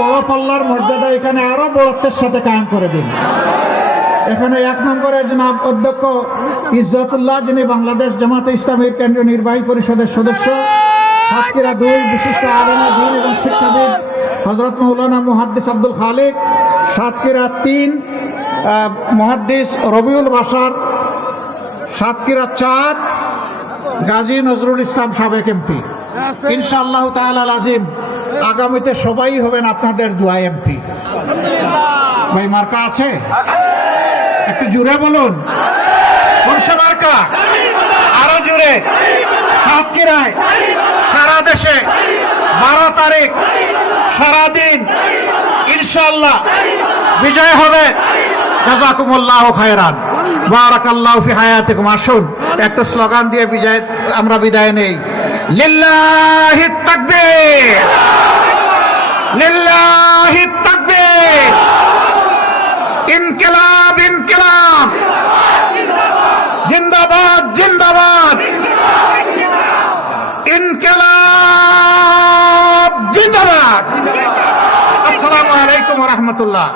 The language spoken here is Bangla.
বড় পাল্লার মর্যাদা এখানে আরো বড়ত্বের সাথে কায়েম করে দিন। এখানে 1 নম্বরে জনাব অধ্যক্ষ ইজ্জতুল্লাহ, যিনি বাংলাদেশ জামাতে ইসলামীর কেন্দ্রীয় নির্বাহী পরিষদের সদস্য, সাতক্ষীরা 2 বিশিষ্ট আলেমে দ্বীন এবং শিক্ষাবিদ হযরত মাওলানা মুহাদ্দিস আব্দুল খালিক, সাতক্ষীরা 3 মুহাদ্দিস রবিউল বাশার, সাতক্ষীরা 4 গাজী নজরুল ইসলাম সাবেক এমপি। ইনশাআল্লাহ তাআলা আজিম আগামীতে সবাই হবেন আপনাদের দোয়া এমপি। ভাই মার্কা আছে? একটু জোরে বলুন। কোনসা মার্কা? আরো জোরে। সাতক্ষীরায় সারা দেশে 12 তারিখ সারাদিন ইনশাআল্লাহ বিজয় হবে। জাযাকুমুল্লাহু খায়রান, বারাকাল্লাহু ফি হায়াতিকুম। আসুন একটা স্লোগান দিয়ে আমরা বিদায় নেই। লিল্লাহিত তাকবীর, লিল্লাহিত তাকবীর, ইনকিলাব ইনকিলাব, জিন্দাবাদ জিন্দাবাদ, ইনকিলাব জিন্দাবাদ। আসসালামু আলাইকুম ওয়া রাহমাতুল্লাহ।